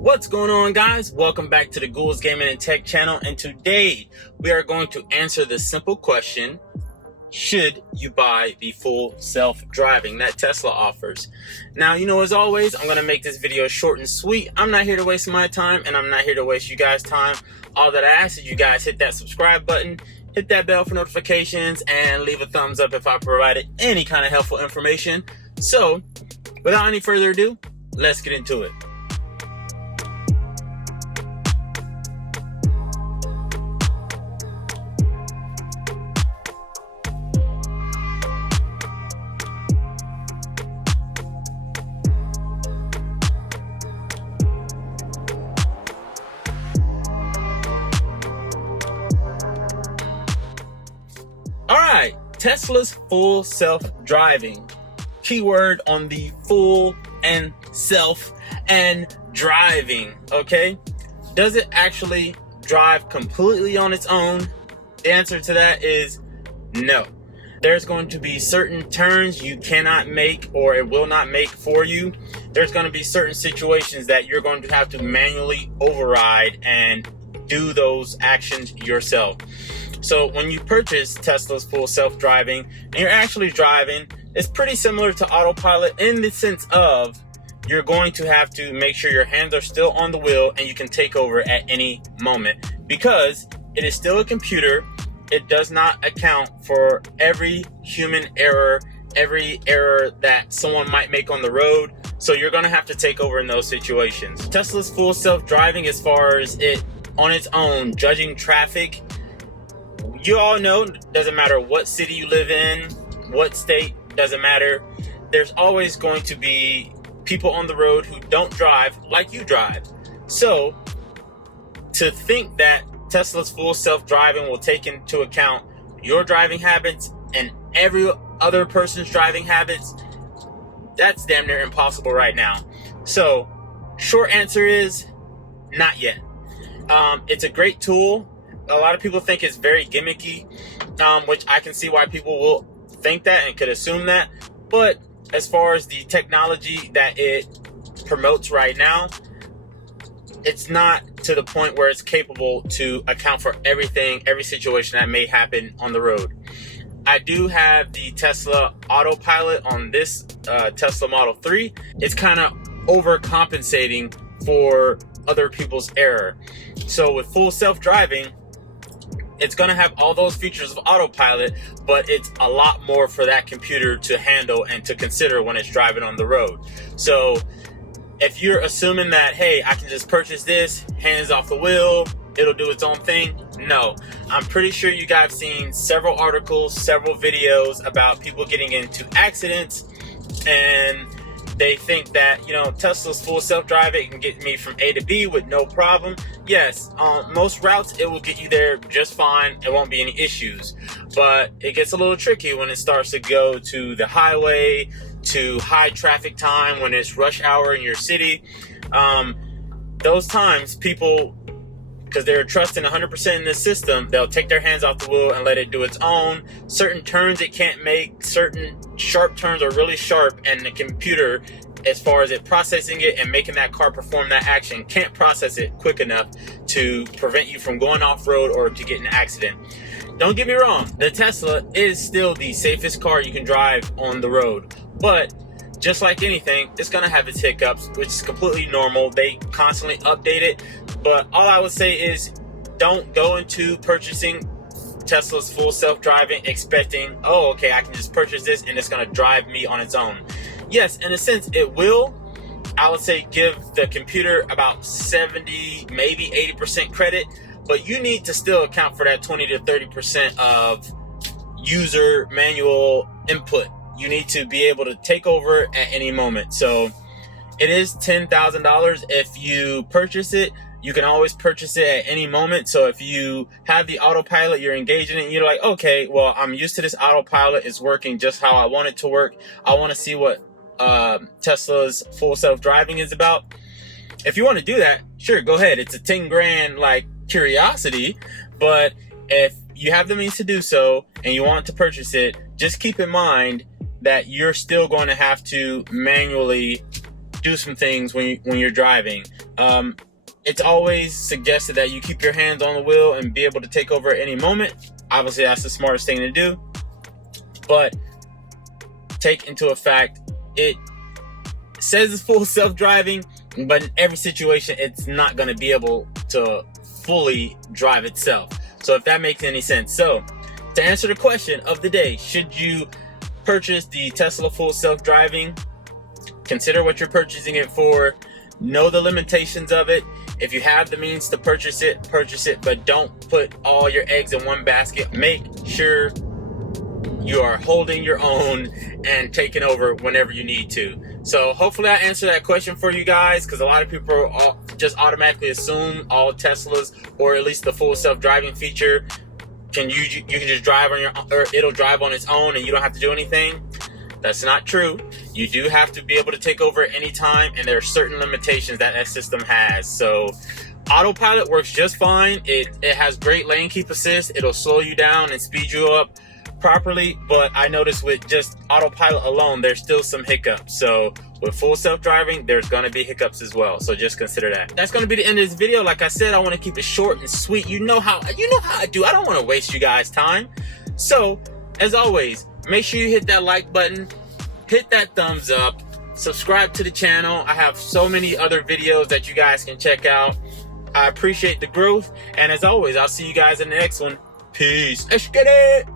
What's going on, guys? Welcome back to the Gould's Gaming and Tech channel, and today we are going to answer the simple question: should you buy the full self-driving that Tesla offers? Now, as always, I'm going to make this video short and sweet. I'm not here to waste my time, and I'm not here to waste you guys' time. All that I ask is you guys hit that subscribe button, hit that bell for notifications, and leave a thumbs up if I provided any kind of helpful information. So, without any further ado, let's get into it. Alright, Tesla's full self-driving. Keyword on the full and self and driving, okay? Does it actually drive completely on its own? The answer to that is no. There's going to be certain turns you cannot make, or it will not make for you. There's going to be certain situations that you're going to have to manually override and do those actions yourself. So when you purchase Tesla's full self-driving and you're actually driving, it's pretty similar to Autopilot in the sense of you're going to have to make sure your hands are still on the wheel and you can take over at any moment, because it is still a computer. It does not account for every human error, every error that someone might make on the road. So you're going to have to take over in those situations. Tesla's full self-driving, as far as it on its own judging traffic, you all know, doesn't matter what city you live in, what state, doesn't matter. There's always going to be people on the road who don't drive like you drive. So to think that Tesla's full self-driving will take into account your driving habits and every other person's driving habits, that's damn near impossible right now. So short answer is not yet. It's a great tool. A lot of people think it's very gimmicky, which I can see why people will think that and could assume that. But as far as the technology that it promotes right now, it's not to the point where it's capable to account for everything, every situation that may happen on the road. I do have the Tesla Autopilot on this Tesla Model 3. It's kind of overcompensating for other people's error. So with full self-driving, it's going to have all those features of Autopilot, but it's a lot more for that computer to handle and to consider when it's driving on the road. So if you're assuming that, hey, I can just purchase this, hands off the wheel, it'll do its own thing, no. I'm pretty sure you guys have seen several articles, several videos about people getting into accidents, and they think that, Tesla's full self-driving can get me from A to B with no problem. Yes, on most routes, it will get you there just fine. It won't be any issues. But it gets a little tricky when it starts to go to the highway, to high traffic time, when it's rush hour in your city. Those times, people, because they're trusting 100% in this system, they'll take their hands off the wheel and let it do its own. Certain turns it can't make, certain sharp turns are really sharp, and the computer, as far as it processing it and making that car perform that action, can't process it quick enough to prevent you from going off-road or to get in an accident. Don't get me wrong, the Tesla is still the safest car you can drive on the road, but just like anything, it's going to have its hiccups, which is completely normal. They constantly update it. But all I would say is don't go into purchasing Tesla's full self-driving expecting, oh, okay, I can just purchase this and it's going to drive me on its own. Yes, in a sense, it will. I would say give the computer about 70, maybe 80% credit. But you need to still account for that 20 to 30% of user manual input. You need to be able to take over at any moment. So it is $10,000 if you purchase it. You can always purchase it at any moment. So if you have the Autopilot, you're engaged in it, and you're like, okay, well, I'm used to this Autopilot. It's working just how I want it to work. I want to see what Tesla's full self-driving is about. If you want to do that, sure, go ahead. It's a 10 grand curiosity, but if you have the means to do so and you want to purchase it, just keep in mind that you're still going to have to manually do some things when you're driving. It's always suggested that you keep your hands on the wheel and be able to take over at any moment. Obviously, that's the smartest thing to do. But take into effect, it says it's full self-driving, but in every situation, it's not going to be able to fully drive itself. So if that makes any sense. So to answer the question of the day, should you purchase the Tesla full self-driving? Consider what you're purchasing it for. Know the limitations of it. If you have the means to purchase it, but don't put all your eggs in one basket. Make sure you are holding your own and taking over whenever you need to. So hopefully I answered that question for you guys, because a lot of people just automatically assume all Teslas, or at least the full self-driving feature, you can just drive on your, or it'll drive on its own and you don't have to do anything. That's not true. You do have to be able to take over at any time, and there are certain limitations that system has. So Autopilot works just fine. It has great lane keep assist. It'll slow you down and speed you up properly, but I noticed with just Autopilot alone, there's still some hiccups. So with full self-driving, there's going to be hiccups as well. So just consider that. That's going to be the end of this video. Like I said, I want to keep it short and sweet. You know how I do. I don't want to waste you guys' time. So as always, make sure you hit that like button, hit that thumbs up, subscribe to the channel. I have so many other videos that you guys can check out. I appreciate the growth. And as always, I'll see you guys in the next one. Peace. Let's get it.